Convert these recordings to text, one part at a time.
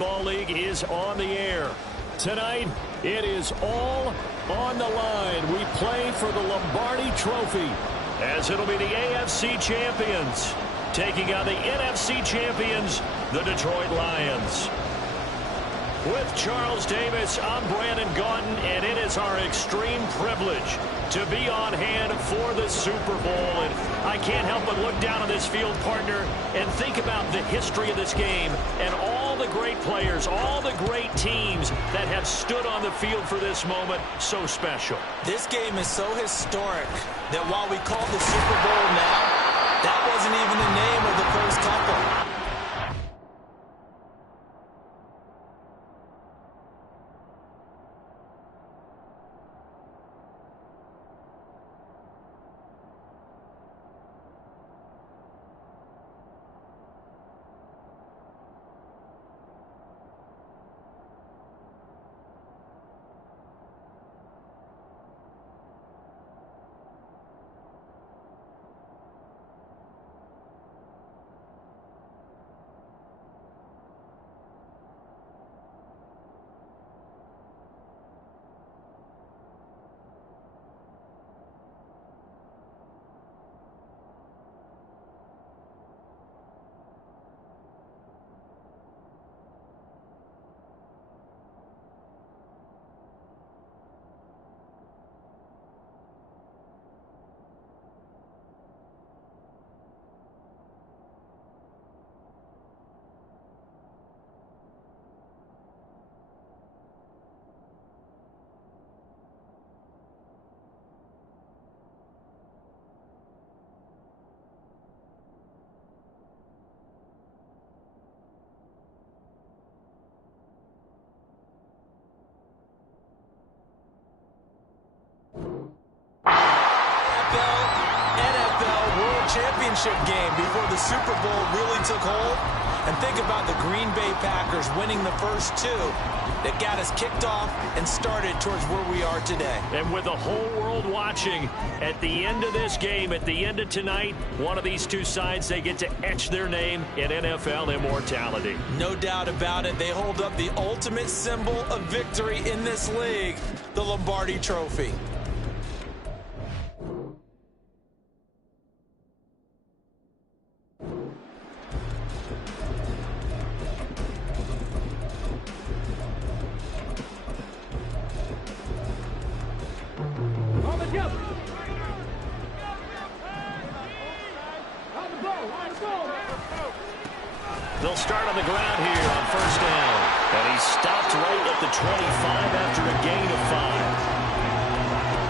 Football League is on the air. Tonight, it is all on the line. We play for the Lombardi Trophy, as it'll be the AFC champions taking on the NFC champions, the Detroit Lions. With Charles Davis, I'm Brandon Gaudin, and it is our extreme privilege to be on hand for the Super Bowl. And I can't help but look down on this field, partner, and think about the history of this game and all the great players, all the great teams that have stood on the field for this moment. So special. This game is so historic that while we call it the Super Bowl now, that wasn't even the name of the first couple. Championship game before the Super Bowl really took hold. And think about the Green Bay Packers winning the first two that got us kicked off and started towards where we are today. And with the whole world watching, at the end of this game, at the end of tonight, one of these two sides, they get to etch their name in NFL immortality. No doubt about it. They hold up the ultimate symbol of victory in this league, the Lombardi Trophy. They'll start on the ground here on first down. And he stopped right at the 25 after a gain of 5.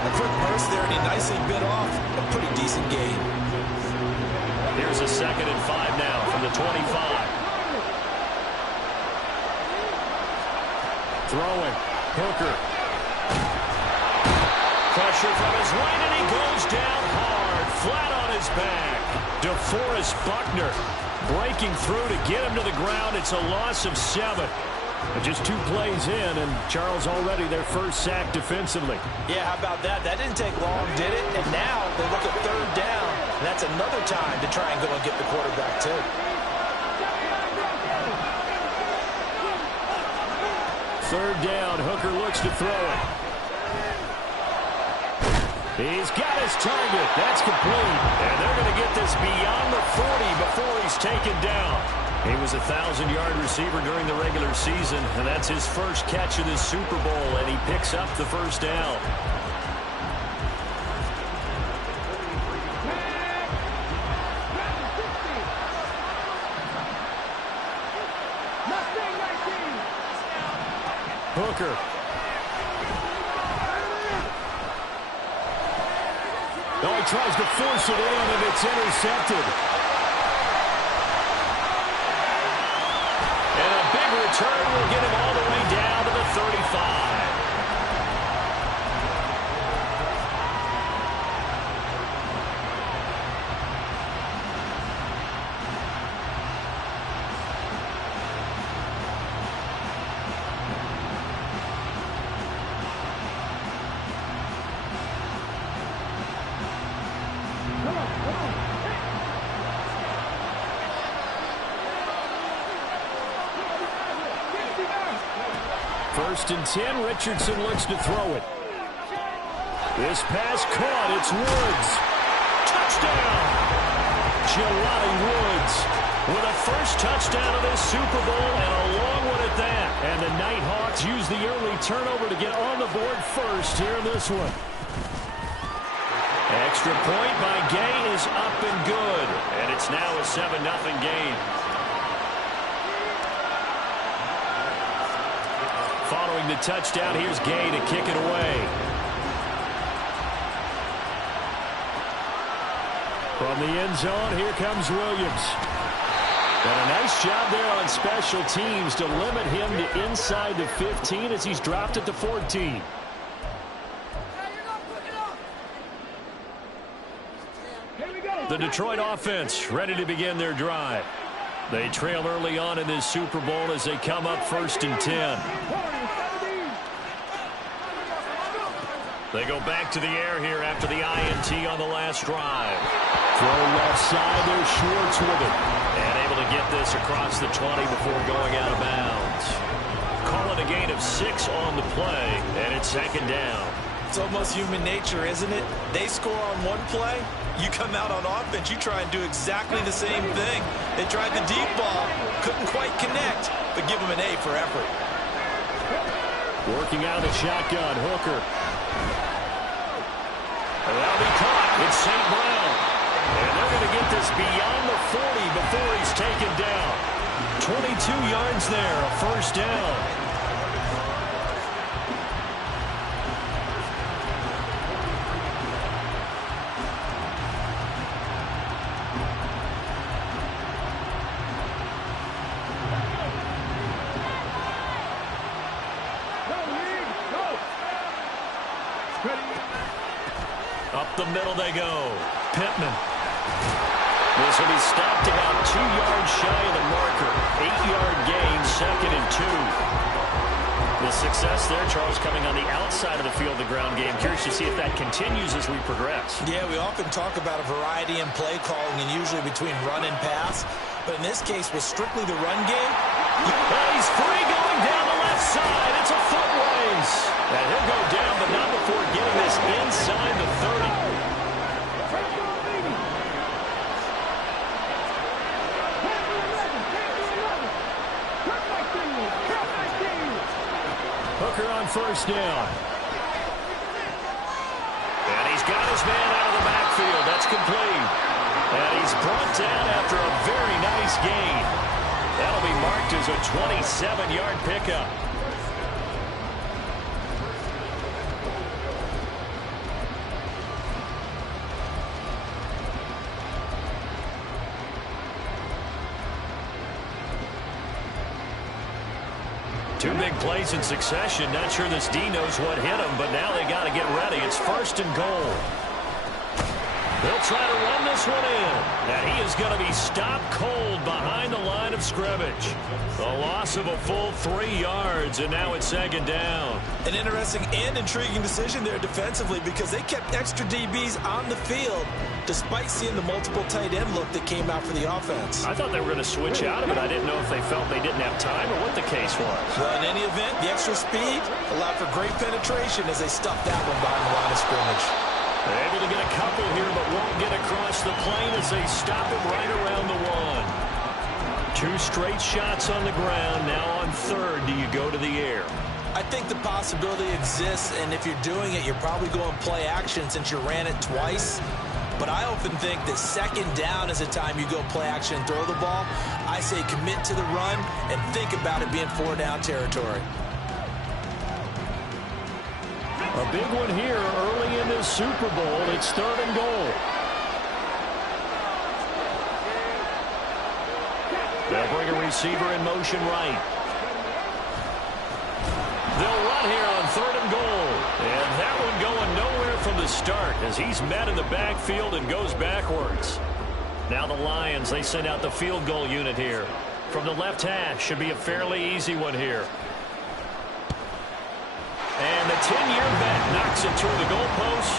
A quick burst there, and he nicely bit off a pretty decent gain. Here's a 2nd and 5 now from the 25. Throwing. Hooker. Pressure from his right, and he goes down hard, flat on his back. DeForest Buckner breaking through to get him to the ground. It's a loss of 7. But just 2 plays in, and Charles already their first sack defensively. Yeah, how about that? That didn't take long, did it? And now they look at 3rd down, and that's another time to try and go and get the quarterback, too. Third down, Hooker looks to throw it. He's got his target. That's complete. And they're going to get this beyond the 40 before he's taken down. He was a 1,000-yard receiver during the regular season, and that's his first catch of this Super Bowl, and he picks up the first down. Hooker. Oh, he tries to force it in, and it's intercepted. And a big return will get him all the way down to the 35. First and 10, Richardson looks to throw it. This pass caught, it's Woods. Touchdown! Jelani Woods with a first touchdown of this Super Bowl and a long one at that. And the Nighthawks use the early turnover to get on the board first here in this one. Extra point by Gay is up and good. And it's now a 7-0 game. Following the touchdown, here's Gay to kick it away. From the end zone, here comes Williams. And a nice job there on special teams to limit him to inside the 15 as he's dropped at the 14. The Detroit offense ready to begin their drive. They trail early on in this Super Bowl as they come up first and 10. They go back to the air here after the INT on the last drive. Throw left side, there's Schwartz with it. And able to get this across the 20 before going out of bounds. Call it a gain of 6 on the play, and it's second down. It's almost human nature, isn't it? They score on one play, you come out on offense, you try and do exactly the same thing. They tried the deep ball, couldn't quite connect, but give them an A for effort. Working out of the shotgun, Hooker. And that'll be caught. It's St. Brown. And they're going to get this beyond the 40 before he's taken down. 22 yards there, a first down. Up the middle they go. Pittman. This will be stopped about 2 yards shy of the marker. 8-yard gain, second and 2. The success there, Charles, coming on the outside of the field, the ground game. Curious to see if that continues as we progress. Yeah, we often talk about a variety in play calling and usually between run and pass. But in this case, with strictly the run game. And he's free going down the left side. It's a foot race. And he'll go down, but not before getting this inside the 30. Hooker on first down. And he's got his man out of the backfield. That's complete. And he's brought down after a very nice gain. That'll be marked as a 27-yard pickup. Two big plays in succession. Not sure this D knows what hit him, but now they got to get ready. It's first and goal. They'll try to run this one in. And he is going to be stopped cold behind the line of scrimmage. The loss of a full 3 yards, and now it's second down. An interesting and intriguing decision there defensively because they kept extra DBs on the field despite seeing the multiple tight end look that came out for the offense. I thought they were going to switch out of it. I didn't know if they felt they didn't have time or what the case was. Well, in any event, the extra speed allowed for great penetration as they stuffed that one behind the line of scrimmage. They're able to get a couple here, but won't get across the plane as they stop him right around the 1. 2 straight shots on the ground. Now on third, do you go to the air? I think the possibility exists, and if you're doing it, you're probably going play action since you ran it twice. But I often think that second down is the time you go play action and throw the ball. I say commit to the run and think about it being 4-down territory. A big one here early in this Super Bowl. It's third and goal. They'll bring a receiver in motion right. They'll run here on third and goal. And that one going nowhere from the start as he's met in the backfield and goes backwards. Now the Lions, they send out the field goal unit here. From the left hash, should be a fairly easy one here. And the 10-year bet knocks it toward the goalpost.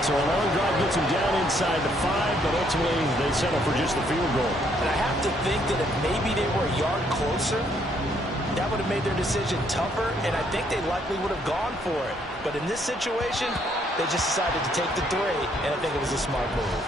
So a long drive gets him down inside the 5, but ultimately they settle for just the field goal. And I have to think that if maybe they were a yard closer, that would have made their decision tougher, and I think they likely would have gone for it. But in this situation, they just decided to take the 3, and I think it was a smart move.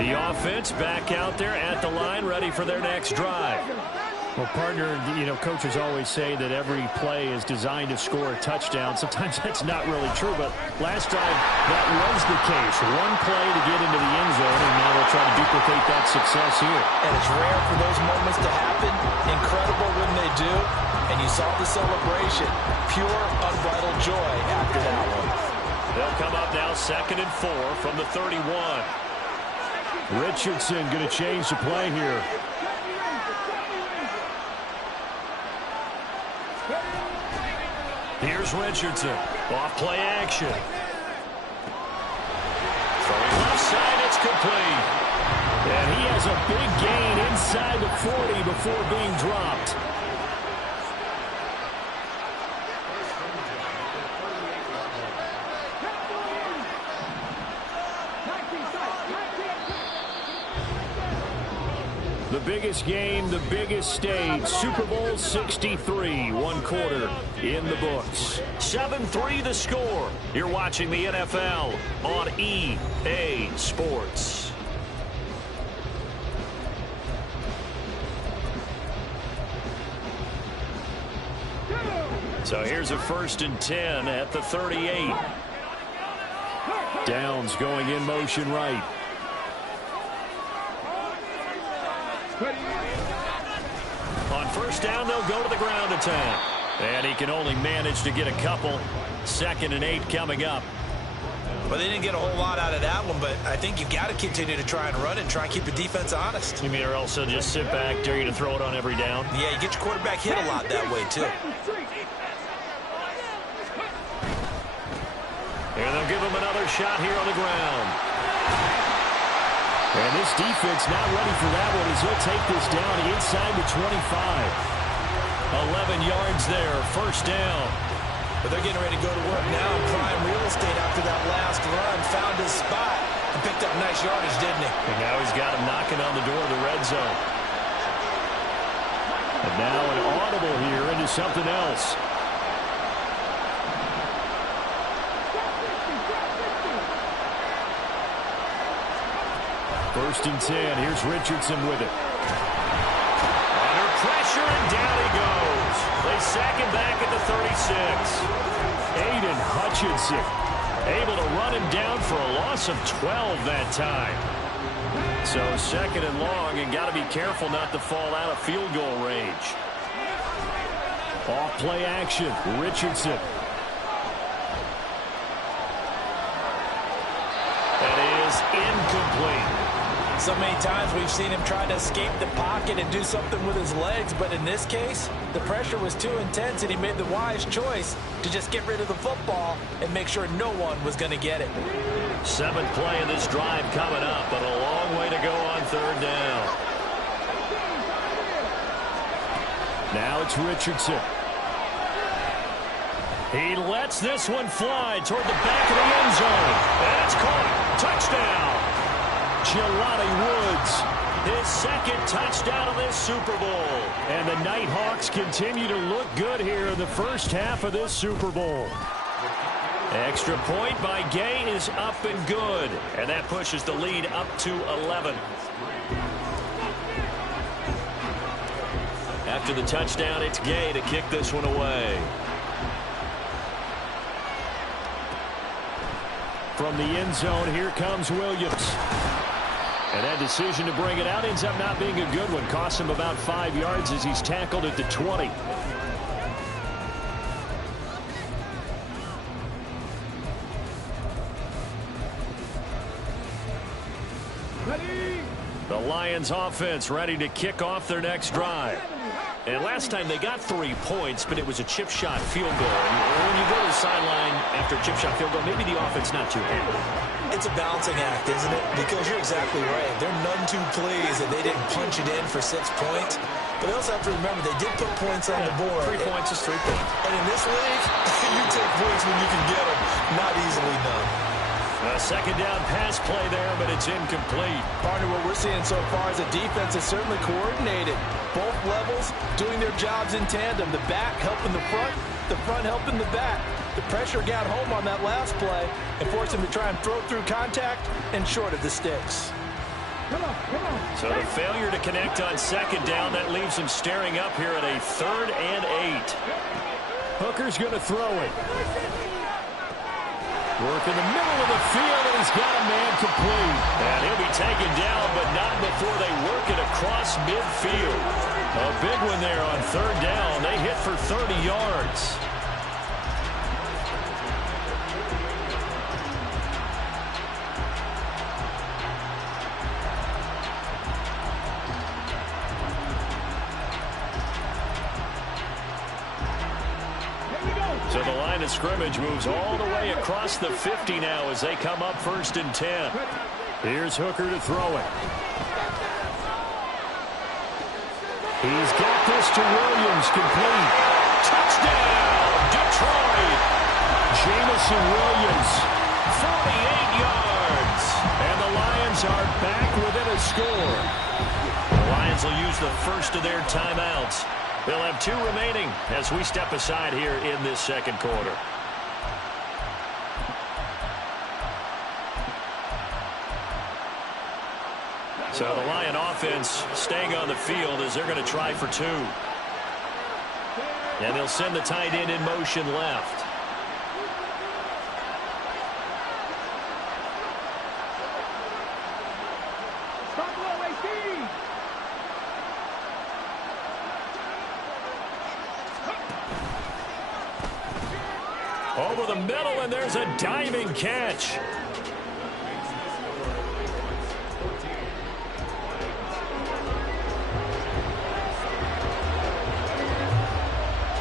The offense back out there at the line, ready for their next drive. Well, partner, coaches always say that every play is designed to score a touchdown. Sometimes that's not really true, but last time that was the case. One play to get into the end zone, and now they'll try to duplicate that success here. And it's rare for those moments to happen. Incredible when they do. And you saw the celebration. Pure, unbridled joy after that one. They'll come up now 2nd and 4 from the 31. Richardson going to change the play here. Here's Richardson. Off play action. Throwing left side, it's complete. And he has a big gain inside the 40 before being dropped. The biggest game, the biggest stage, Super Bowl 63, 1 quarter in the books. 7-3 the score. You're watching the NFL on EA Sports. So here's a 1st and 10 at the 38. Downs going in motion right. On 1st down, they'll go to the ground attack. And he can only manage to get a couple. 2nd and 8 coming up. Well, they didn't get a whole lot out of that one, but I think you've got to continue to try and run it and try and keep the defense honest. You mean, or else they'll just sit back, dare you to throw it on every down? Yeah, you get your quarterback hit a lot that way, too. And they'll give him another shot here on the ground. And this defense not ready for that one as he'll take this down inside the 25. 11 yards there, 1st down. But they're getting ready to go to work now in prime real estate after that last run. Found his spot and picked up nice yardage, didn't he? And now he's got him knocking on the door of the red zone. And now an audible here into something else. First and 10. Here's Richardson with it. Under pressure, and down he goes. They sack him back at the 36. Aiden Hutchinson able to run him down for a loss of 12 that time. So 2nd and long, and got to be careful not to fall out of field goal range. Off play action. Richardson. That is incomplete. So many times we've seen him try to escape the pocket and do something with his legs, but in this case, the pressure was too intense and he made the wise choice to just get rid of the football and make sure no one was going to get it. 7th play of this drive coming up, but a long way to go on 3rd down. Now it's Richardson. He lets this one fly toward the back of the end zone. And it's caught. Touchdown. Jelani Woods. His 2nd touchdown of this Super Bowl. And the Nighthawks continue to look good here in the first half of this Super Bowl. Extra point by Gay is up and good. And that pushes the lead up to 11. After the touchdown, it's Gay to kick this one away. From the end zone, here comes Williams. And that decision to bring it out ends up not being a good one. Costs him about 5 yards as he's tackled at the 20. The Lions offense ready to kick off their next drive. And last time they got 3 points, but it was a chip shot field goal. And when you go to the sideline after a chip shot field goal, maybe the offense not too happy. It's a balancing act, isn't it? Because you're exactly right. They're none too pleased that they didn't punch it in for 6 points. But they also have to remember they did put points on the board. 3 points is 3 points. And in this league, you take points when you can get them. Not easily done. A second down pass play there, but it's incomplete. Partner, what we're seeing so far is a defense that's certainly coordinated. Both levels doing their jobs in tandem. The back helping the front helping the back. The pressure got home on that last play and forced him to try and throw through contact and short of the sticks. So the failure to connect on second down, that leaves him staring up here at a 3rd and 8. Hooker's going to throw it. Work in the middle of the field, and he's got a man complete. And he'll be taken down, but not before they work it across midfield. A big one there on 3rd down. They hit for 30 yards. So the line of scrimmage moves all the way across the 50 now as they come up 1st and 10. Here's Hooker to throw it. He's got this to Williams, complete. Touchdown, Detroit! Jamison Williams. 48 yards. And the Lions are back within a score. The Lions will use the first of their timeouts. They'll have 2 remaining as we step aside here in this second quarter. So the Lion offense staying on the field as they're going to try for 2. And they'll send the tight end in motion left. Over the middle, and there's a diving catch.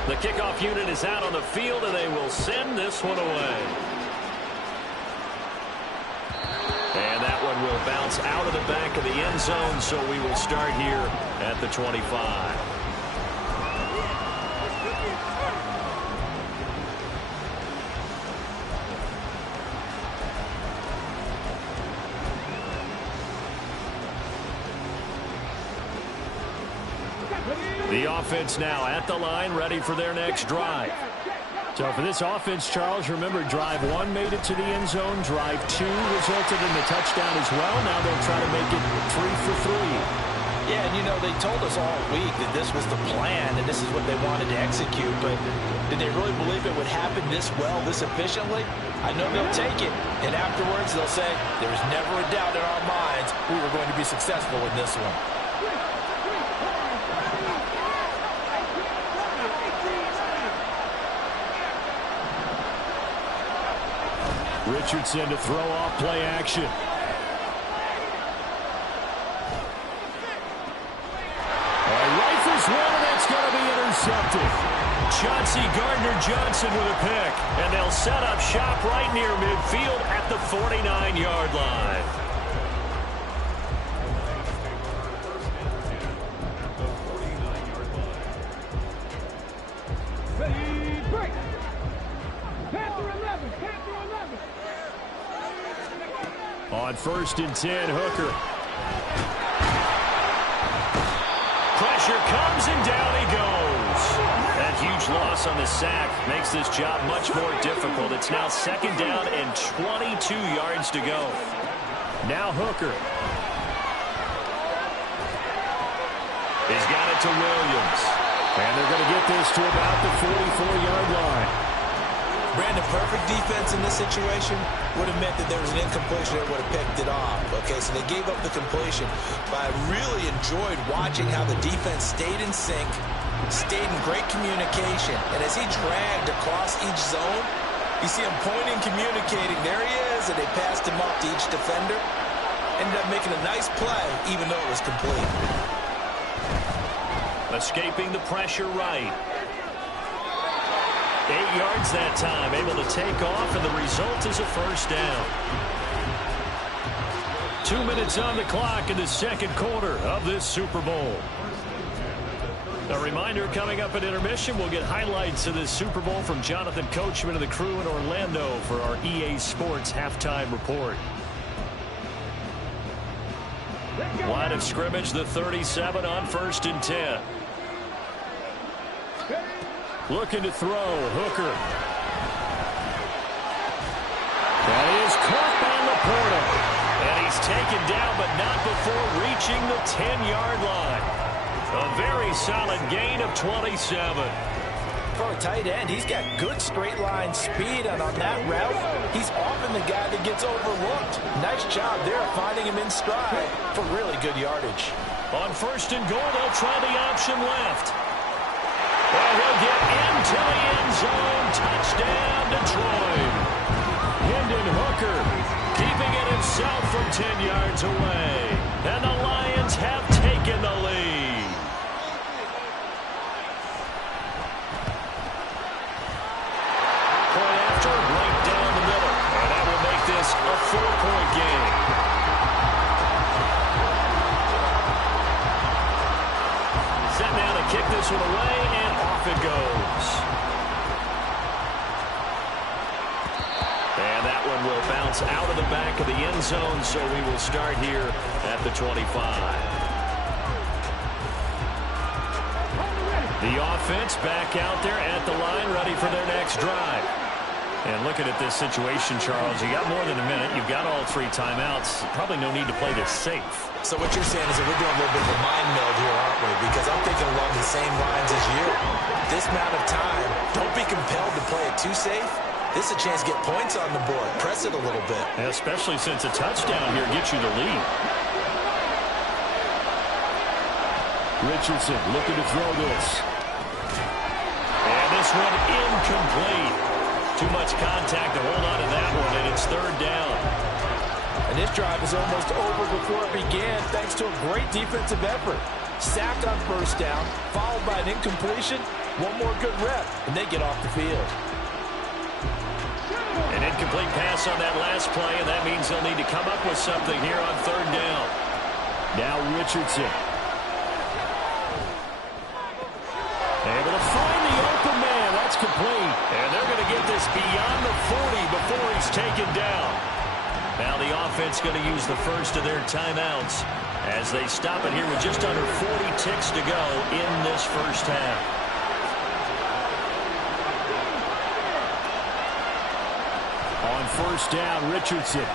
The kickoff unit is out on the field, and they will send this one away. And that one will bounce out of the back of the end zone, so we will start here at the 25. The offense now at the line, ready for their next drive. So for this offense, Charles, remember, drive 1 made it to the end zone. Drive 2 resulted in the touchdown as well. Now they'll try to make it 3 for 3. Yeah, and you know, they told us all week that this was the plan and this is what they wanted to execute, but did they really believe it would happen this well, this efficiently? I know they'll take it, and afterwards they'll say, there was never a doubt in our minds we were going to be successful in this one. Richardson to throw off play action. Rifles one, and it's going to be intercepted. Chauncey Gardner-Johnson with a pick, and they'll set up shop right near midfield at the 49-yard line. On 1st and 10, Hooker. Pressure comes, and down he goes. That huge loss on the sack makes this job much more difficult. It's now 2nd down and 22 yards to go. Now Hooker. He's got it to Williams. And they're going to get this to about the 44-yard line. Brandon, perfect defense in this situation would have meant that there was an incompletion that would have picked it off. Okay, so they gave up the completion. But I really enjoyed watching how the defense stayed in sync, stayed in great communication. And as he dragged across each zone, you see him pointing, communicating. There he is, and they passed him up to each defender. Ended up making a nice play, even though it was complete. Escaping the pressure right. 8 yards that time, able to take off, and the result is a 1st down. 2 minutes on the clock in the second quarter of this Super Bowl. A reminder, coming up at intermission, we'll get highlights of this Super Bowl from Jonathan Coachman and the crew in Orlando for our EA Sports halftime report. Line of scrimmage, the 37 on 1st and 10. Looking to throw, Hooker. That is caught by Laporta. And he's taken down, but not before reaching the 10-yard line. A very solid gain of 27. For a tight end, he's got good straight line speed, and on that route, he's often the guy that gets overlooked. Nice job there finding him in stride for really good yardage. On 1st and goal, they'll try the option left. Well, he'll get into the end zone. Touchdown, Detroit. Hendon Hooker keeping it himself from 10 yards away. And the Lions have taken the lead. Point after, right down the middle. And that will make this a 4-point game. Set now to kick this one away, and off it goes. And that one will bounce out of the back of the end zone, so we will start here at the 25. The offense back out there at the line, ready for their next drive. And looking at this situation, Charles, you got more than a minute. You've got all 3 timeouts. Probably no need to play this safe. So what you're saying is that we're doing a little bit of a mind meld here, aren't we? Because I'm thinking along the same lines as you. This amount of time, don't be compelled to play it too safe. This is a chance to get points on the board. Press it a little bit. Yeah, especially since a touchdown here gets you the lead. Richardson looking to throw this. And this one incomplete. Too much contact to hold on to that one, and it's 3rd down. And this drive is almost over before it began, thanks to a great defensive effort. Sacked on 1st down, followed by an incompletion. One more good rep, and they get off the field. An incomplete pass on that last play, and that means they'll need to come up with something here on 3rd down. Now Richardson. Able to find the open man. That's complete. And they're going to get this beyond the 40 before he's taken down. Now the offense going to use the first of their timeouts as they stop it here with just under 40 ticks to go in this first half. On 1st down, Richardson.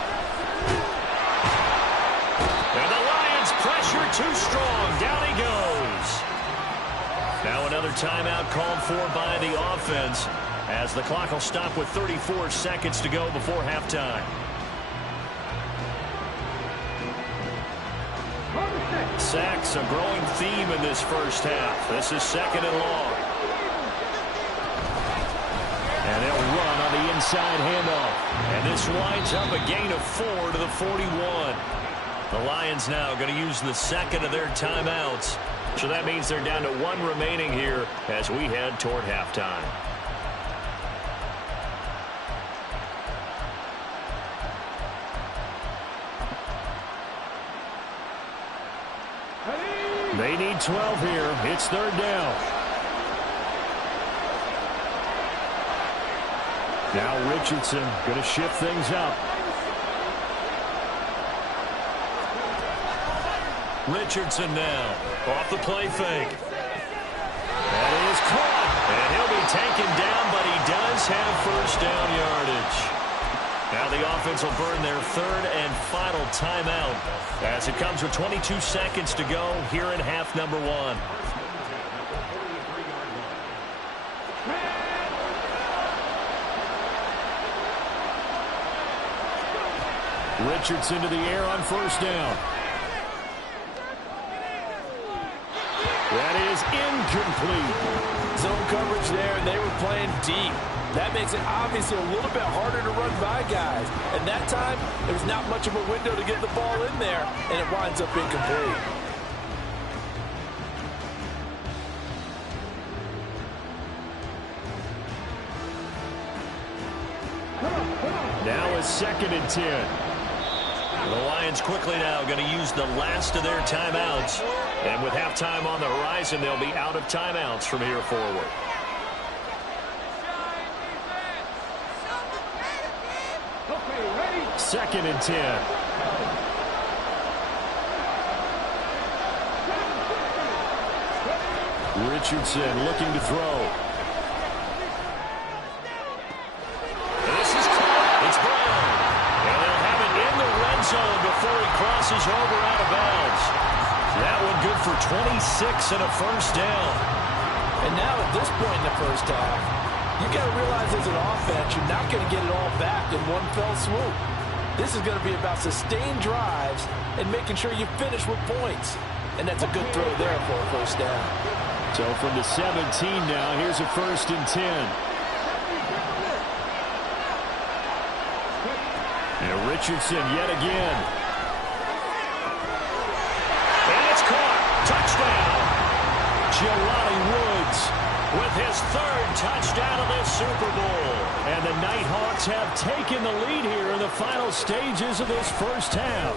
And the Lions pressure too strong. Down he goes. Now another timeout called for by the offense as the clock will stop with 34 seconds to go before halftime. Sacks, a growing theme in this first half. This is 2nd and long. And they'll run on the inside handoff. And this winds up a gain of 4 to the 41. The Lions now going to use the 2nd of their timeouts. So that means they're down to 1 remaining here as we head toward halftime. They need 12 here. It's 3rd down. Now Richardson going to shift things up. Richardson now off the play fake. That is caught. And he'll be taken down, but he does have 1st down yardage. Now the offense will burn their 3rd and final timeout as it comes with 22 seconds to go here in half number 1. Richardson to the air on 1st down. That is incomplete. Zone coverage there, and they were playing deep. That makes it obviously a little bit harder to run by guys. And that time, there's not much of a window to get the ball in there, and it winds up incomplete. Now a 2nd and 10. The Lions quickly now going to use the last of their timeouts. And with halftime on the horizon, they'll be out of timeouts from here forward. Second and 10. Richardson looking to throw. This is caught. It's Brown. And they'll have it in the red zone before he crosses over out of bounds. That one good for 26 and a first down. And now at this point in the first half, you got to realize as an offense, you're not going to get it all back in one fell swoop. This is going to be about sustained drives and making sure you finish with points. And that's a good throw there for a first down. So from the 17 now, here's a first and 10. And Richardson yet again. And it's caught. Touchdown. Jelani Woods with his third touchdown of this Super Bowl. And the Nighthawks have taken the lead here in the final stages of this first half.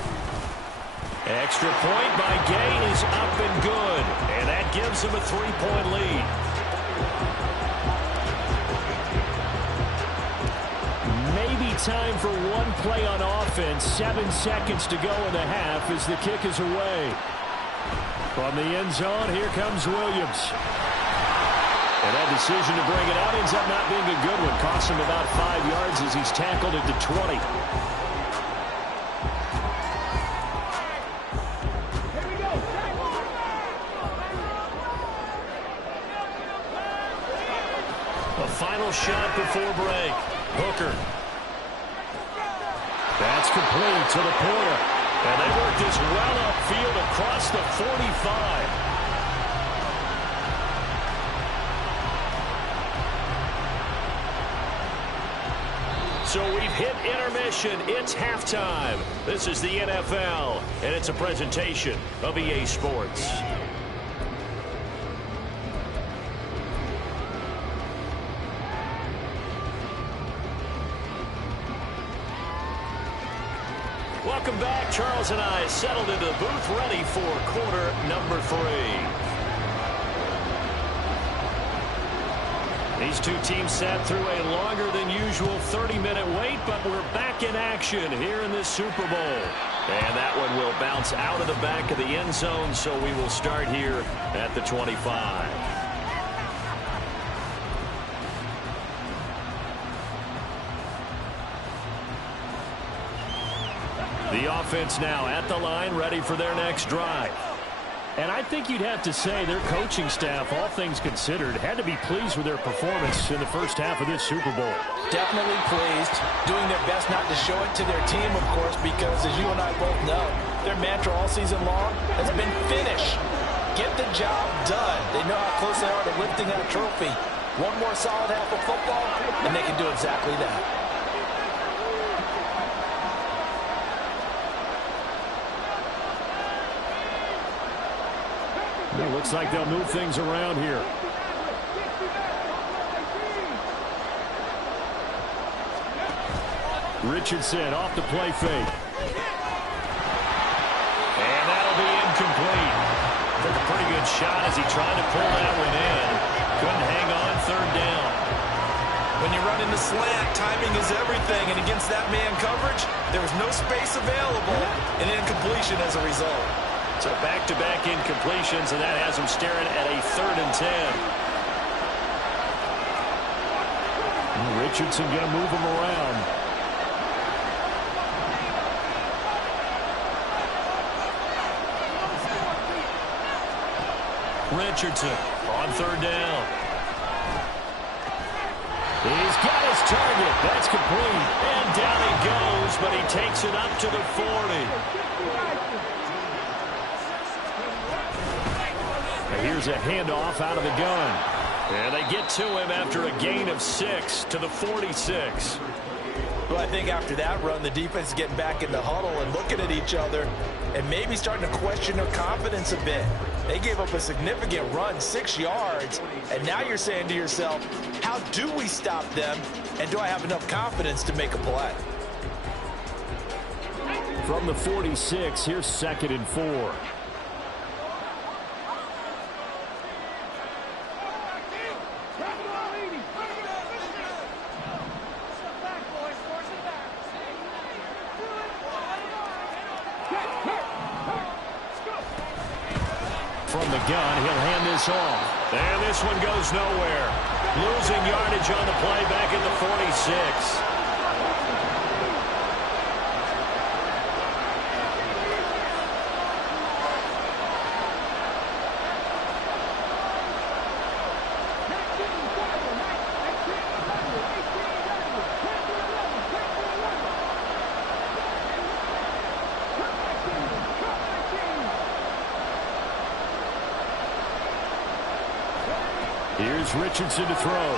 Extra point by Gay is up and good. And that gives them a 3-point lead. Maybe time for one play on offense. 7 seconds to go in the half as the kick is away. From the end zone, here comes Williams. And that decision to bring it out ends up not being a good one. Costs him about 5 yards as he's tackled at the 20. Final shot before break. Hooker. That's complete to the Porter. And they work this well upfield across the 45. So we've hit intermission. It's halftime. This is the NFL, and it's a presentation of EA Sports. Welcome back. Charles and I settled into the booth ready for quarter number 3. These two teams sat through a longer than usual 30-minute wait, but we're back in action here in this Super Bowl. And that one will bounce out of the back of the end zone, so we will start here at the 25. The offense now at the line, ready for their next drive. And I think you'd have to say their coaching staff, all things considered, had to be pleased with their performance in the first half of this Super Bowl. Definitely pleased, doing their best not to show it to their team, of course, because as you and I both know, their mantra all season long has been finish. Get the job done. They know how close they are to lifting that trophy. One more solid half of football, and they can do exactly that. It looks like they'll move things around here. Richardson off the play fake. And that'll be incomplete. Took a pretty good shot as he tried to pull that one in. Couldn't hang on, third down. When you run in the slant, timing is everything. And against that man coverage, there was no space available, and incompletion as a result. So back-to-back incompletions, and that has him staring at a 3rd and 10. Richardson going to move him around. Richardson on 3rd down. He's got his target. That's complete. And down he goes, but he takes it up to the 40. Here's a handoff out of the gun. And they get to him after a gain of 6 to the 46. Well, I think after that run, the defense is getting back in the huddle and looking at each other and maybe starting to question their confidence a bit. They gave up a significant run, 6 yards, and now you're saying to yourself, how do we stop them, and do I have enough confidence to make a play? From the 46, here's 2nd and 4. From the gun, he'll hand this off. And this one goes nowhere. Losing yardage on the play back at the 46. Here's Richardson to throw.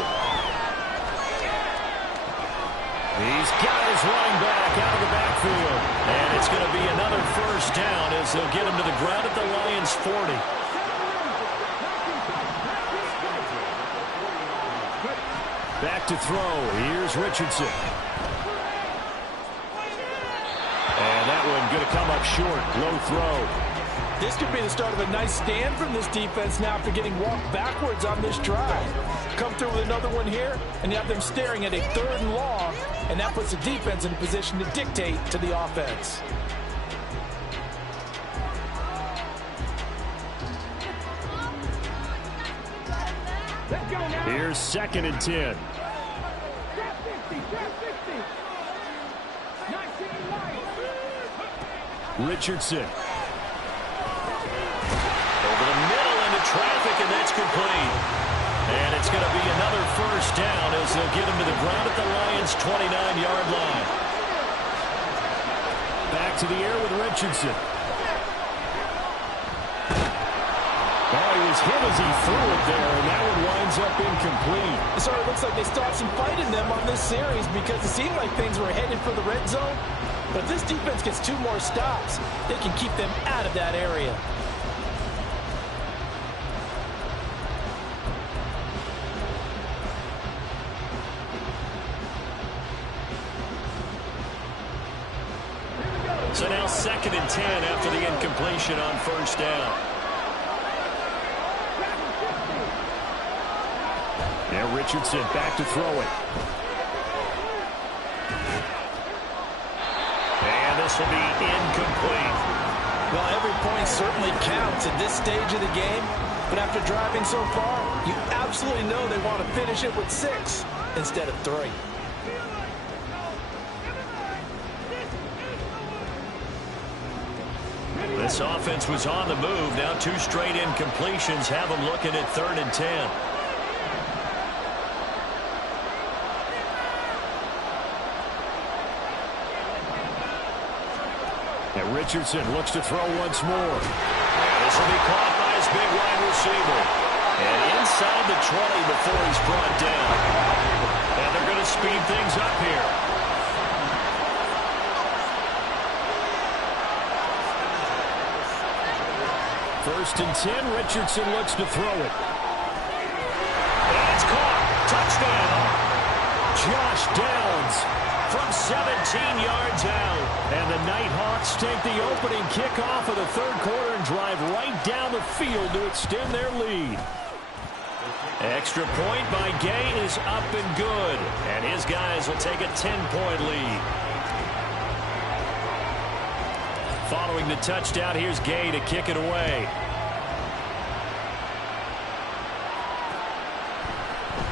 He's got his running back out of the backfield. And it's going to be another first down as they'll get him to the ground at the Lions' 40. Back to throw. Here's Richardson. And that one going to come up short. Low throw. This could be the start of a nice stand from this defense now after getting walked backwards on this drive. Come through with another one here, and you have them staring at a 3rd and long, and that puts the defense in a position to dictate to the offense. Here's 2nd and 10. Richardson. Traffic, and that's complete. And it's going to be another first down as they'll get him to the ground at the Lions' 29-yard line. Back to the air with Richardson. Oh, he was hit as he threw it there, and that one winds up incomplete. It sort of looks like they stopped some fight in them on this series because it seemed like things were headed for the red zone. But if this defense gets 2 more stops, they can keep them out of that area. So now 2nd and 10 after the incompletion on first down. Now Richardson back to throw it. And this will be incomplete. Well, every point certainly counts at this stage of the game. But after driving so far, you absolutely know they want to finish it with 6 instead of 3. This offense was on the move. Now 2 straight incompletions have them looking at 3rd and 10. And Richardson looks to throw once more. And this will be caught by his big wide receiver. And inside the 20 before he's brought down. And they're going to speed things up here. 1st and 10, Richardson looks to throw it. And it's caught. Touchdown. Josh Downs from 17 yards out. And the Nighthawks take the opening kickoff of the 3rd quarter and drive right down the field to extend their lead. Extra point by Gay is up and good. And his guys will take a 10-point lead. Following the touchdown, here's Gay to kick it away.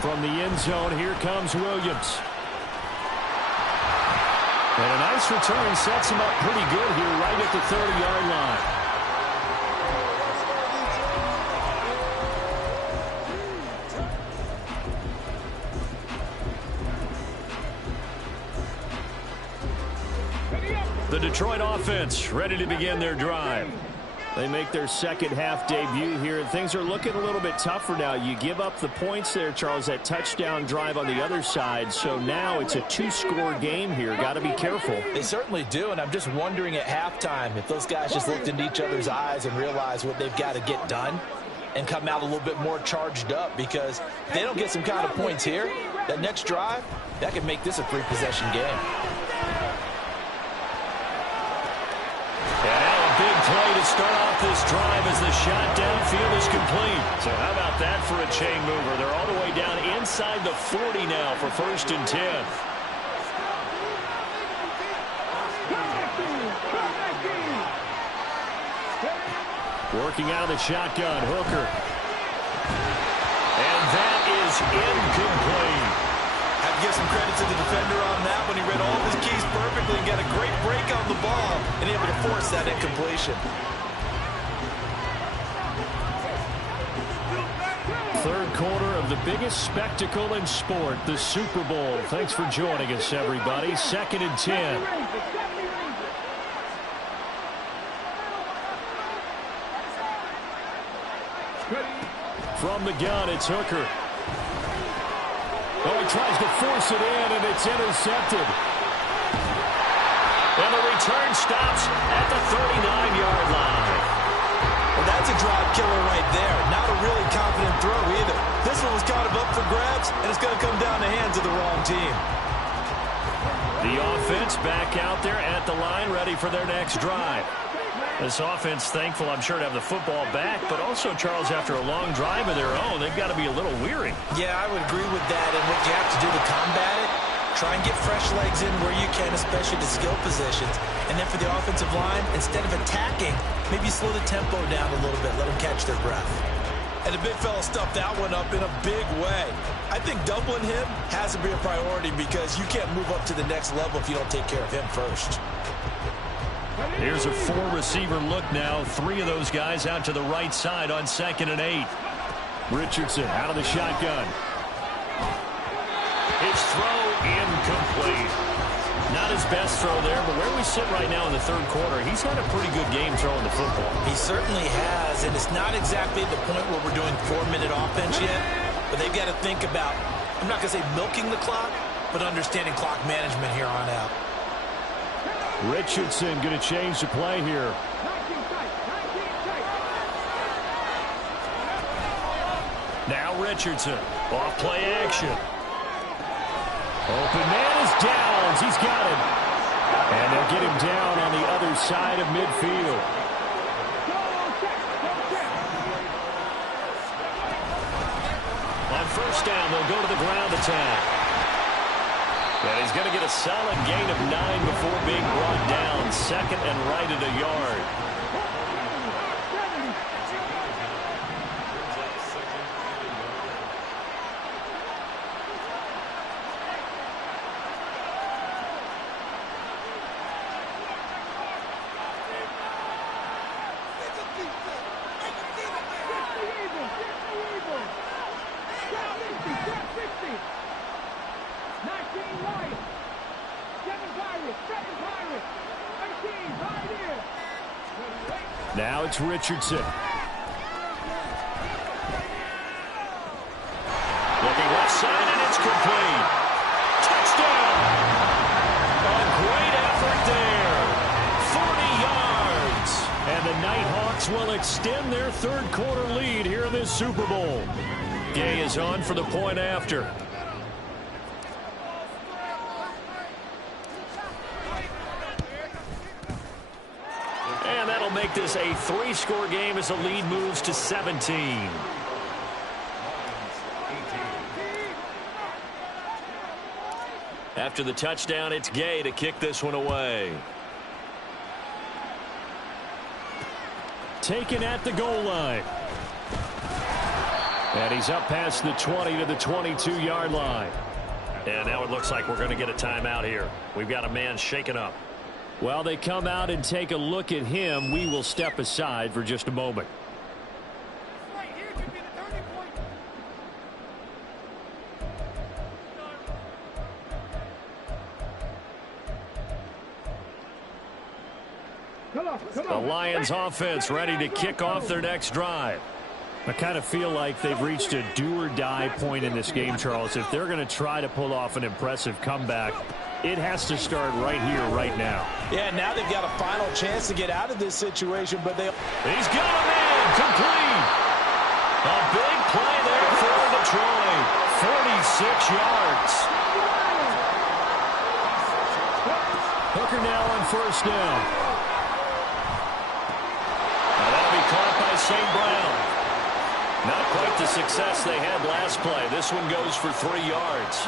From the end zone, here comes Williams. And a nice return sets him up pretty good here right at the 30-yard line. The Detroit offense ready to begin their drive. They make their second half debut here, and things are looking a little bit tougher now. You give up the points there, Charles, that touchdown drive on the other side. So now it's a 2-score game here. Got to be careful. They certainly do, and I'm just wondering at halftime if those guys just looked into each other's eyes and realized what they've got to get done and come out a little bit more charged up, because if they don't get some kind of points here, that next drive, that could make this a 3-possession game. to start off this drive as the shot downfield is complete. So how about that for a chain mover? They're all the way down inside the 40 now for 1st and 10. Working out of the shotgun, Hooker. And that is incomplete. I have to give some credit to the defender on that when he read all of his keys perfectly and got a great break on the ball and able to force that incompletion. Third quarter of the biggest spectacle in sport, the Super Bowl. Thanks for joining us, everybody. 2nd and 10. From the gun, it's Hooker. Oh, he tries to force it in, and it's intercepted. And the return stops at the 39-yard line. Well, that's a drive killer right there. Not a really confident throw either. This one was kind of up for grabs, and it's going to come down the hands of the wrong team. The offense back out there at the line, ready for their next drive. This offense thankful, I'm sure, to have the football back, but also, Charles, after a long drive of their own, they've got to be a little weary. Yeah, I would agree with that, and what you have to do to combat it, try and get fresh legs in where you can, especially the skill positions. And then for the offensive line, instead of attacking, maybe slow the tempo down a little bit, let them catch their breath. And the big fella stuffed that one up in a big way. I think doubling him has to be a priority because you can't move up to the next level if you don't take care of him first. Here's a 4-receiver look now. 3 of those guys out to the right side on 2nd and 8. Richardson out of the shotgun. His throw incomplete. Not his best throw there, but where we sit right now in the third quarter, he's had a pretty good game throwing the football. He certainly has, and it's not exactly the point where we're doing 4-minute offense yet, but they've got to think about, I'm not going to say milking the clock, but understanding clock management here on out. Richardson going to change the play here. Now Richardson, off play action. Open man is Downs. He's got him. And they'll get him down on the other side of midfield. On 1st down, they'll go to the ground attack. And he's going to get a solid gain of 9 before being brought down. 2nd and right at a yard. Now it's Richardson. Looking left side, and it's complete. Touchdown! A great effort there. 40 yards. And the Nighthawks will extend their third quarter lead here in this Super Bowl. Gay is on for the point after. And that'll make this a 3-score game as the lead moves to 17. After the touchdown, it's Gay to kick this one away. Taken at the goal line. And he's up past the 20 to the 22-yard line. And now it looks like we're going to get a timeout here. We've got a man shaken up. While they come out and take a look at him, we will step aside for just a moment. The Lions offense ready to kick off their next drive. I kind of feel like they've reached a do-or-die point in this game, Charles. If they're going to try to pull off an impressive comeback, it has to start right here, right now. Yeah, now they've got a final chance to get out of this situation, but they... He's got a man, complete. A big play there for Detroit. 46 yards. Hooker now on 1st down. St. Brown. Not quite the success they had last play. This one goes for 3 yards.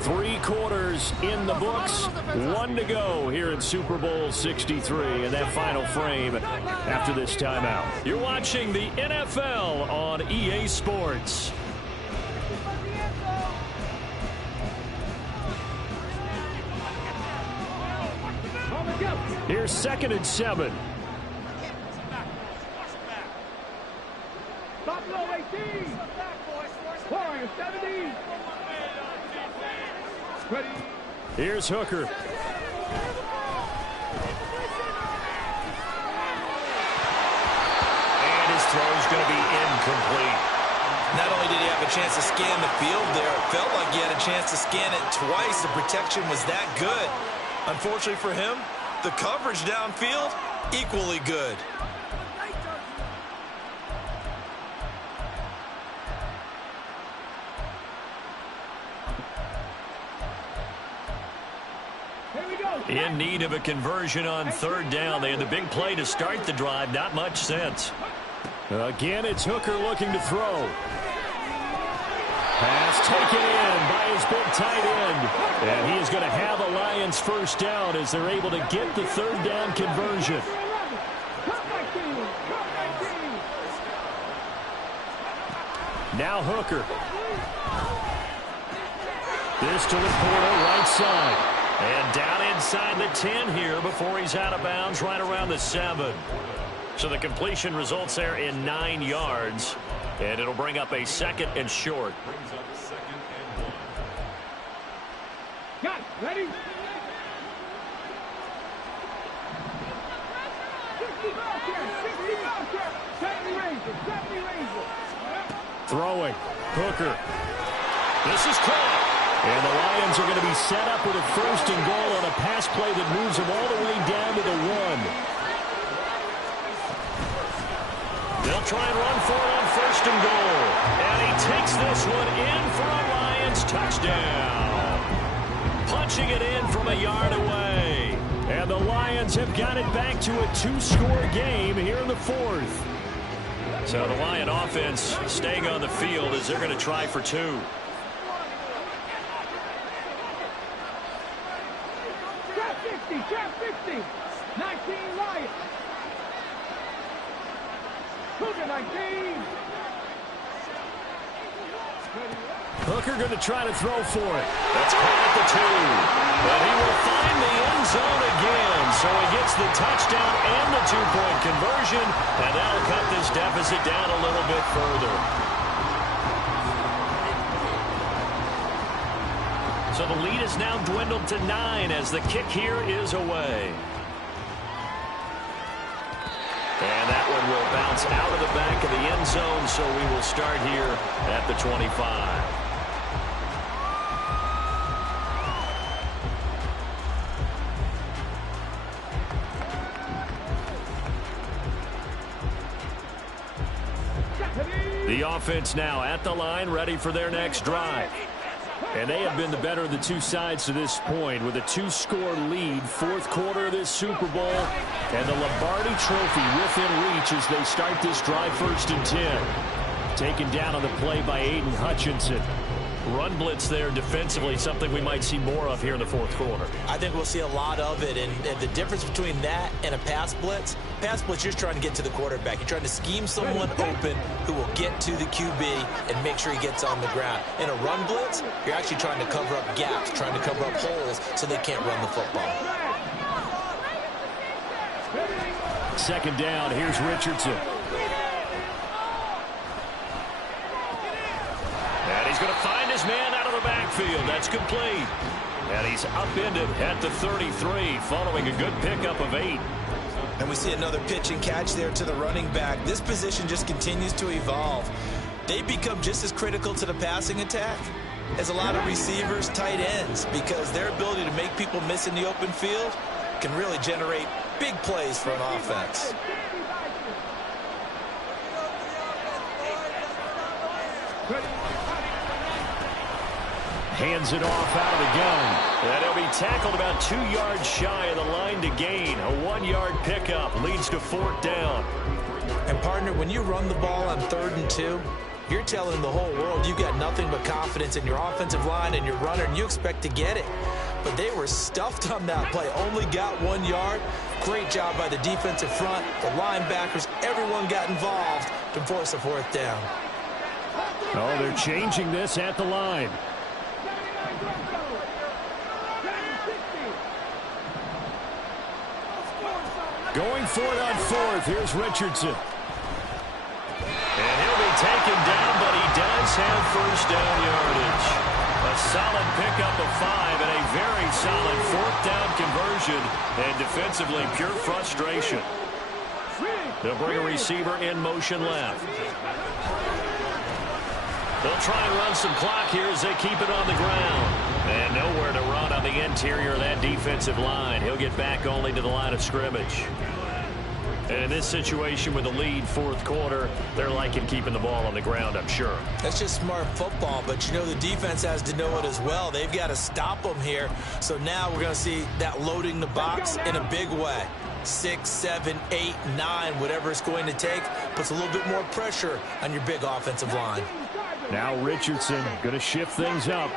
Three quarters in the books. 1 to go here in Super Bowl 63 in that final frame after this timeout. You're watching the NFL on EA Sports. Here's 2nd and 7. Here's Hooker. And his throw's going to be incomplete. Not only did he have a chance to scan the field there, it felt like he had a chance to scan it twice. The protection was that good. Unfortunately for him, the coverage downfield, equally good. In need of a conversion on 3rd down. They had the big play to start the drive. Not much sense. Again, it's Hooker looking to throw. Pass taken in by his big tight end. And he is going to have a Lions 1st down as they're able to get the 3rd down conversion. Now Hooker. This to Laporta, right side. And down inside the 10 here before he's out of bounds, right around the 7. So the completion results there in 9 yards. And it'll bring up a 2nd and short. Ready? Throwing. Hooker. This is caught. And the Lions are going to be set up with a 1st and goal on a pass play that moves them all the way down to the 1. They'll try and run for it on 1st and goal. And he takes this one in for a Lions touchdown. Punching it in from a yard away. And the Lions have got it back to a 2-score game here in the 4th. So the Lion offense staying on the field as they're going to try for 2. Trap 50. 19 Lions. Hooker 19. Hooker going to try to throw for it. That's caught at the 2. But he will find the end zone again. So he gets the touchdown and the 2-point conversion. And that'll cut this deficit down a little bit further. So the lead is now dwindled to 9 as the kick here is away. And that one will bounce out of the back of the end zone, so we will start here at the 25. The offense now at the line, ready for their next drive. And they have been the better of the two sides to this point with a 2-score lead, 4th quarter of this Super Bowl, and the Lombardi Trophy within reach as they start this drive 1st and 10. Taken down on the play by Aiden Hutchinson. Run blitz there defensively, something we might see more of here in the 4th quarter. I think we'll see a lot of it, and the difference between that and a pass blitz, you're just trying to get to the quarterback. You're trying to scheme someone open who will get to the QB and make sure he gets on the ground. In a run blitz, you're actually trying to cover up gaps, trying to cover up holes so they can't run the football. 2nd down, here's Richardson. And he's going to find his man out of the backfield. That's complete. And he's upended at the 33 following a good pickup of 8. And we see another pitch and catch there to the running back. This position just continues to evolve. They become just as critical to the passing attack as a lot of receivers, tight ends, because their ability to make people miss in the open field can really generate big plays for an offense. Hands it off out of the gun. And he'll be tackled about 2 yards shy of the line to gain. A 1-yard pickup leads to 4th down. And, partner, when you run the ball on 3rd and 2, you're telling the whole world you've got nothing but confidence in your offensive line and your runner, and you expect to get it. But they were stuffed on that play, only got 1 yard. Great job by the defensive front, the linebackers, everyone got involved to force a 4th down. Oh, they're changing this at the line. Going for it on 4th. Here's Richardson. And he'll be taken down, but he does have 1st down yardage. A solid pickup of 5 and a very solid 4th down conversion. And defensively, pure frustration. They'll bring a receiver in motion left. They'll try and run some clock here as they keep it on the ground. And nowhere to run on the interior of that defensive line. He'll get back only to the line of scrimmage. And in this situation with the lead 4th quarter, they're liking keeping the ball on the ground, I'm sure. That's just smart football, but you know the defense has to know it as well. They've got to stop them here. So now we're going to see that loading the box in a big way. 6, 7, 8, 9, whatever it's going to take, puts a little bit more pressure on your big offensive line. Now Richardson going to shift things up.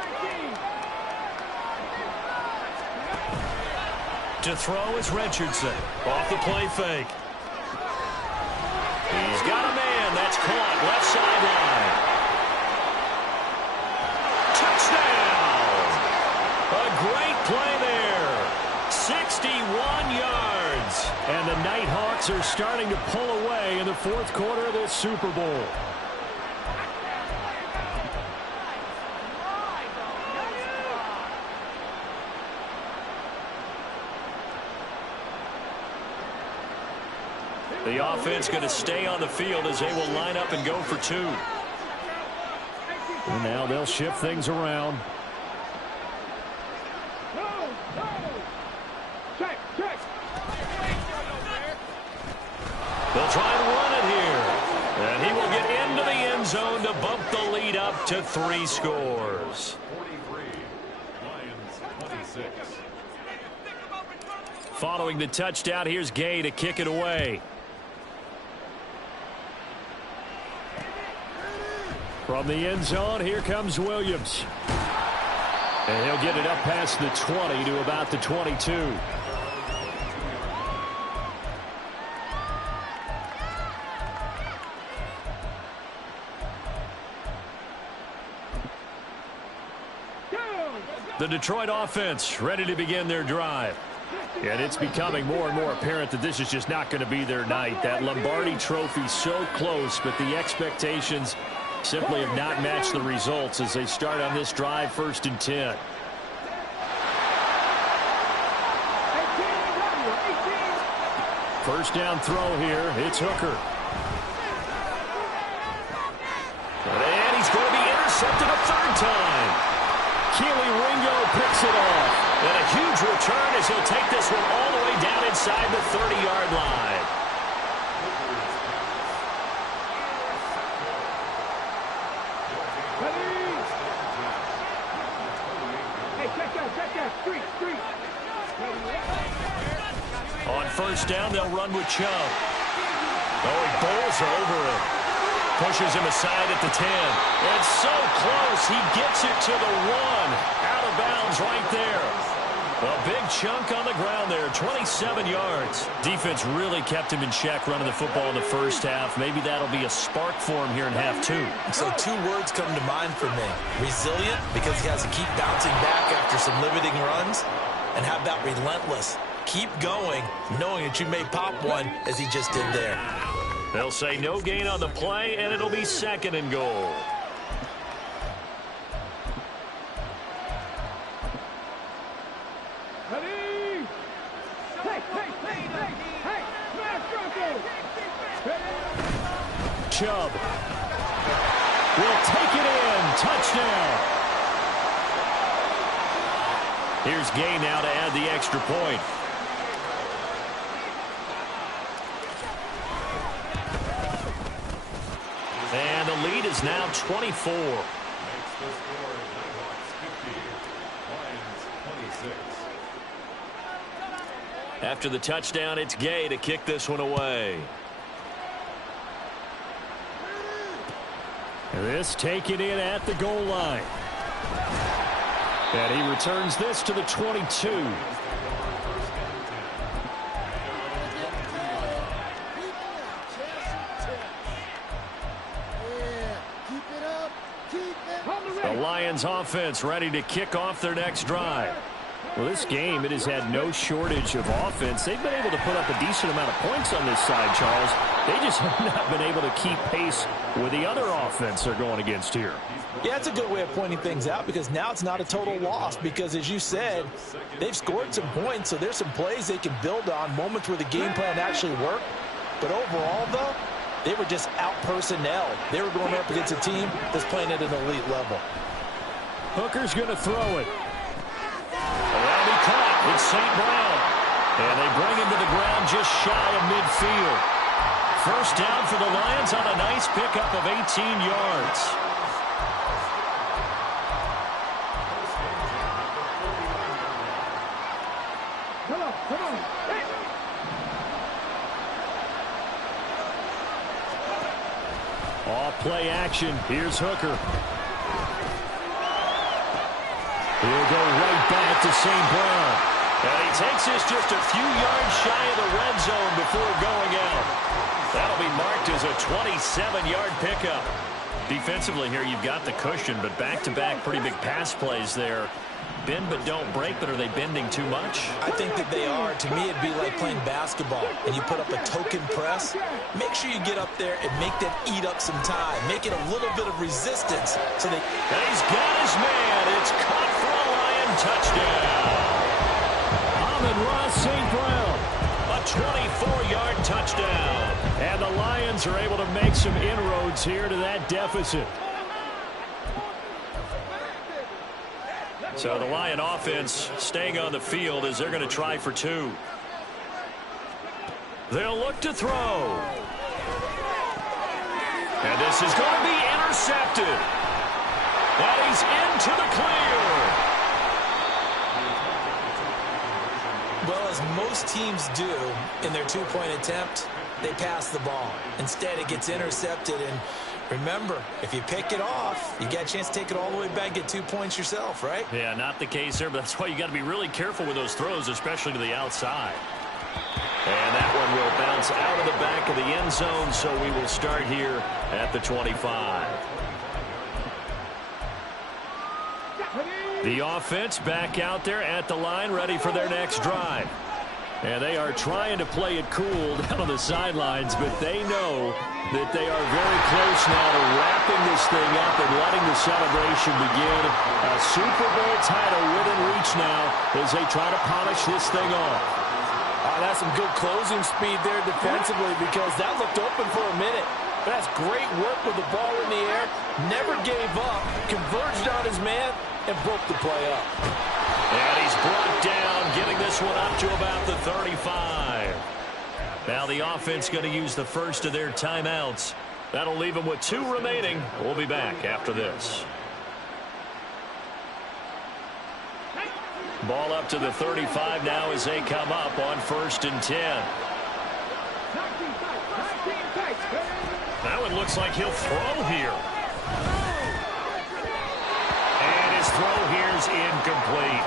To throw is Richardson. Off the play fake. He's got a man. That's caught. Left sideline. Touchdown. A great play there. 61 yards. And the Nighthawks are starting to pull away in the 4th quarter of this Super Bowl. The offense going to stay on the field as they will line up and go for 2. And now they'll shift things around. Check, check. They'll try and run it here. And he will get into the end zone to bump the lead up to 3 scores. 43, Lions 26. Following the touchdown, here's Gay to kick it away. From the end zone, here comes Williams. And he'll get it up past the 20 to about the 22. The Detroit offense ready to begin their drive. And it's becoming more and more apparent that this is just not going to be their night. That Lombardi Trophy so close, but the expectations simply have not matched the results as they start on this drive 1st and 10. First down throw here. It's Hooker. And he's going to be intercepted a 3rd time. Keely Ringo picks it off. And a huge return as he'll take this one all the way down inside the 30-yard line. Hey, check that, street. On 1st down, they'll run with Chubb. Oh, he bowls over it. Pushes him aside at the 10. It's so close. He gets it to the 1. Out of bounds right there. A big chunk on the ground there. 27 yards. Defense really kept him in check running the football in the 1st half. Maybe that'll be a spark for him here in half 2. So 2 words come to mind for me. Resilient, because he has to keep bouncing back after some limiting runs. And how about relentless? Keep going, knowing that you may pop one as he just did there. They'll say no gain on the play, and it'll be 2nd and goal. Ready? Hey, smash Bronco! Chubb will take it in. Touchdown. Here's Gay now to add the extra point. And the lead is now 24. Makes the score Nighthawks 50, After the touchdown, it's Gay to kick this one away. This taken in at the goal line. And he returns this to the 22. The Lions offense ready to kick off their next drive. Well, this game, it has had no shortage of offense. They've been able to put up a decent amount of points on this side, Charles. They just have not been able to keep pace with the other offense they're going against here. Yeah, it's a good way of pointing things out because now it's not a total loss because, as you said, they've scored some points, so there's some plays they can build on, moments where the game plan actually worked. But overall, though, they were just out-personnel. They were going up against a team that's playing at an elite level. Hooker's going to throw it. That'll be caught. It's St. Brown. And they bring him to the ground just shy of midfield. First down for the Lions on a nice pickup of 18 yards. Come on, come on. Hey. Off play action. Here's Hooker. He'll go right back to St. Brown. And he takes this just a few yards shy of the red zone before going out. That'll be marked as a 27-yard pickup. Defensively here, you've got the cushion, but back-to-back pretty big pass plays there. Bend but don't break, but are they bending too much? I think that they are. To me, it'd be like playing basketball, and you put up a token press. Make sure you get up there and make them eat up some time. Make it a little bit of resistance. So they. And he's got his man. It's caught for a Lion touchdown. Amon-Ra St. Brown. A 24-yard touchdown. And the Lions are able to make some inroads here to that deficit. So the Lion offense staying on the field as they're going to try for two. They'll look to throw. And this is going to be intercepted. And he's into the clear. Well, as most teams do in their two-point attempt, they pass the ball. Instead, it gets intercepted. And remember, if you pick it off, you got a chance to take it all the way back, get 2 points yourself, right? Yeah, not the case there, but that's why you got to be really careful with those throws, especially to the outside. And that one will bounce out of the back of the end zone, so we will start here at the 25. The offense back out there at the line, ready for their next drive. And they are trying to play it cool down on the sidelines, but they know that they are very close now to wrapping this thing up and letting the celebration begin. A Super Bowl title within reach now as they try to polish this thing off. That's some good closing speed there defensively because that looked open for a minute. But that's great work with the ball in the air. Never gave up, converged on his man, and broke the play up. And he's brought down, getting this one up to about the 35. Now the offense going to use the first of their timeouts. That'll leave them with 2 remaining. We'll be back after this. Ball up to the 35 now as they come up on 1st and 10. Now it looks like he'll throw here. And his throw here's incomplete.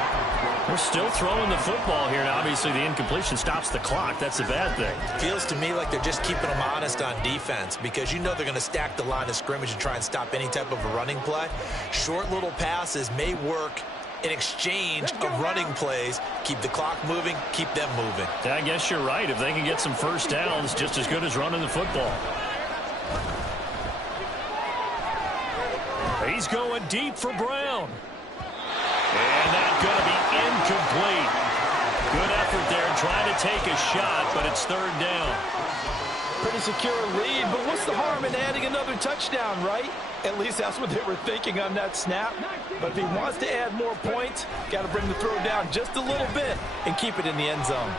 We're still throwing the football here. Now, obviously, the incompletion stops the clock. That's a bad thing. Feels to me like they're just keeping them honest on defense because you know they're going to stack the line of scrimmage and try and stop any type of a running play. Short little passes may work in exchange of running plays. Keep the clock moving, keep them moving. I guess you're right. If they can get some first downs, just as good as running the football. He's going deep for Brown. And that's going to be incomplete. Good effort there trying to take a shot, but it's 3rd down. Pretty secure lead, but what's the harm in adding another touchdown, right? At least that's what they were thinking on that snap. But if he wants to add more points, got to bring the throw down just a little bit and keep it in the end zone.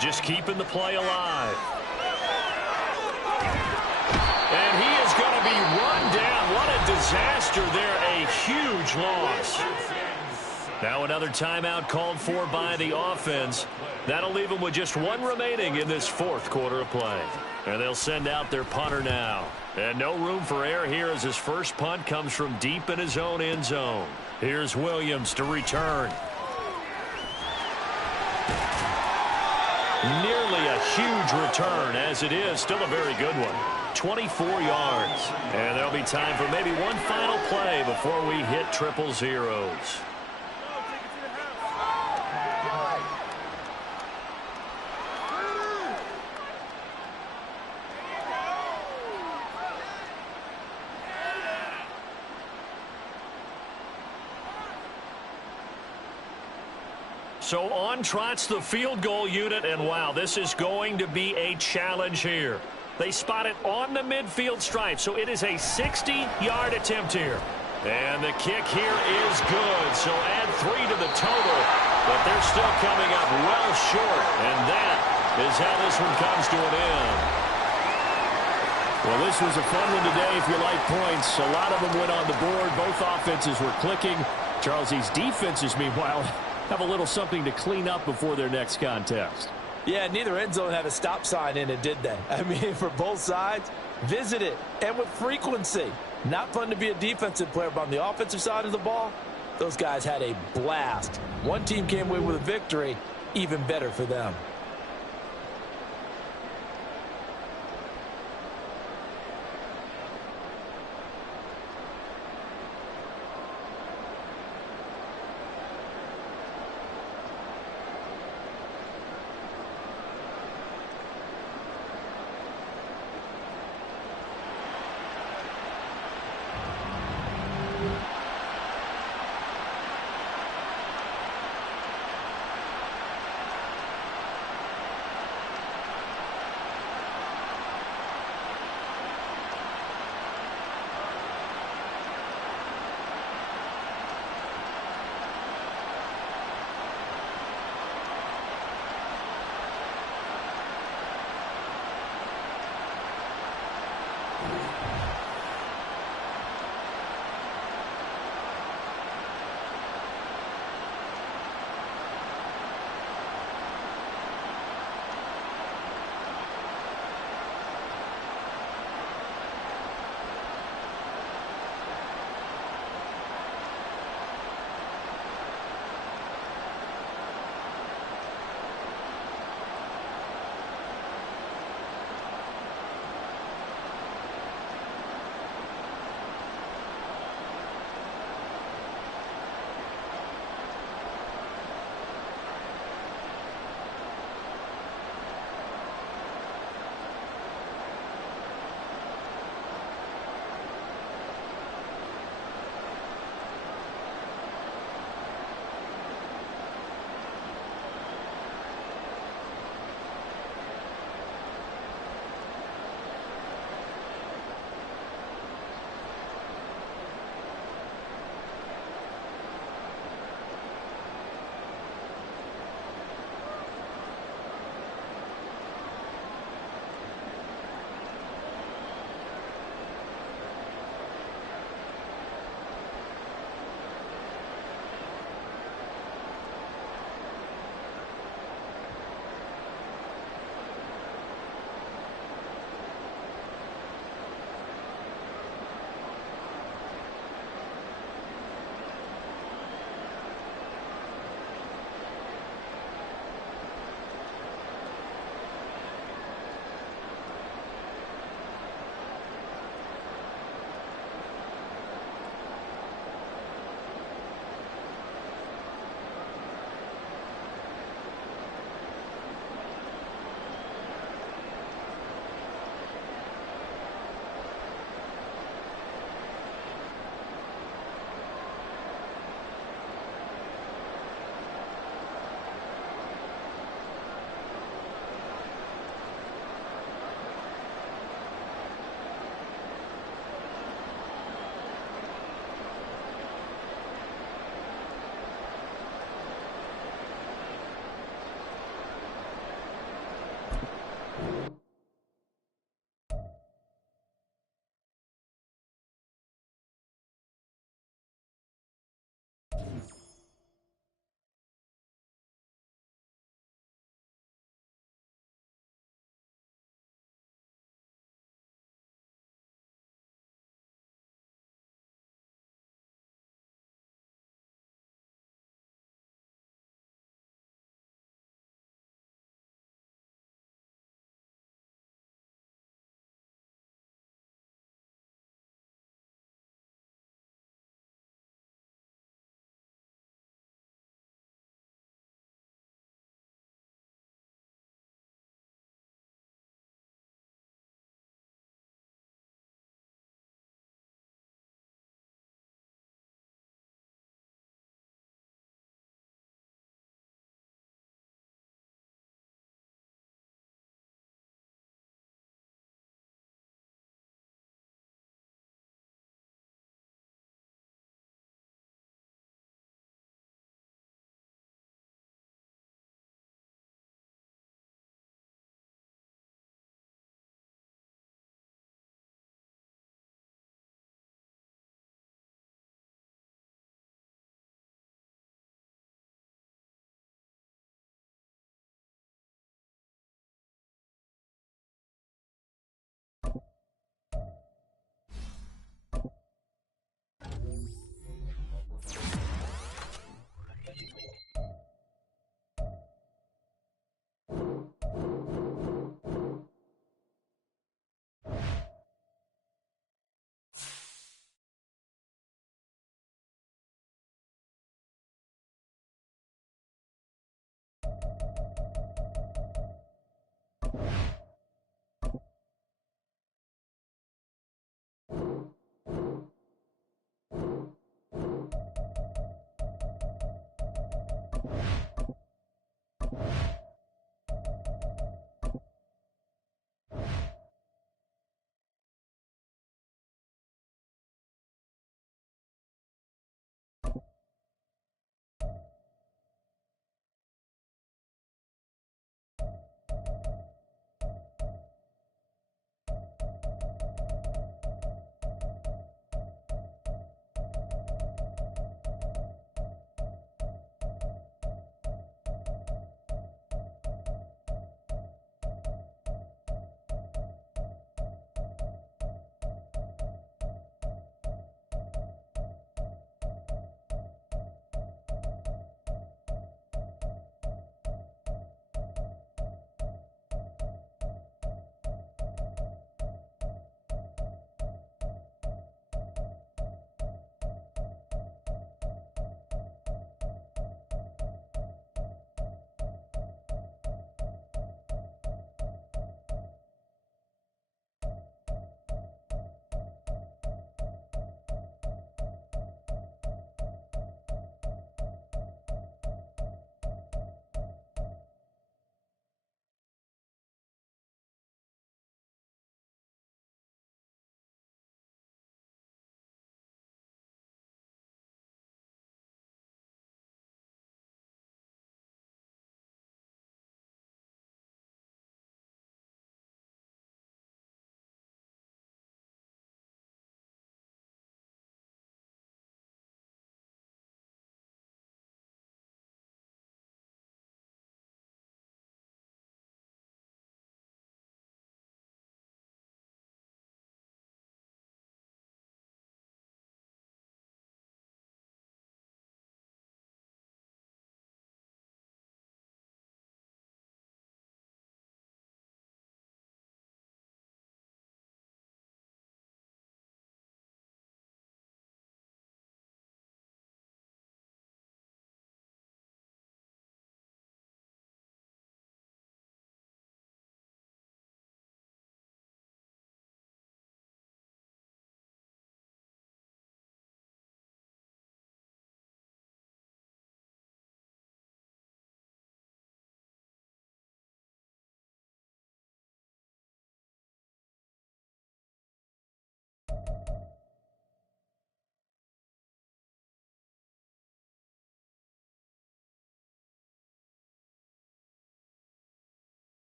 Just keeping the play alive. And he is going to be run down. What Now another timeout called for by the offense. That'll leave them with just one remaining in this fourth quarter of play. And they'll send out their punter now. And no room for error here as his first punt comes from deep in his own end zone. Here's Williams to return. Nearly a huge return, as it is still a very good one. 24 yards. And there'll be time for maybe one final play before we hit triple zeros. So on trots the field goal unit, and wow, this is going to be a challenge here. They spot it on the midfield stripe, so it is a 60-yard attempt here. And the kick here is good, so add 3 to the total, but they're still coming up well short, and that is how this one comes to an end. Well, this was a fun one today if you like points. A lot of them went on the board. Both offenses were clicking. Charles, these defenses, meanwhile, have a little something to clean up before their next contest. Yeah, neither end zone had a stop sign in it, did they? I mean, for both sides, visit it, and with frequency. Not fun to be a defensive player, but on the offensive side of the ball, those guys had a blast. One team came away with a victory, even better for them. Lions.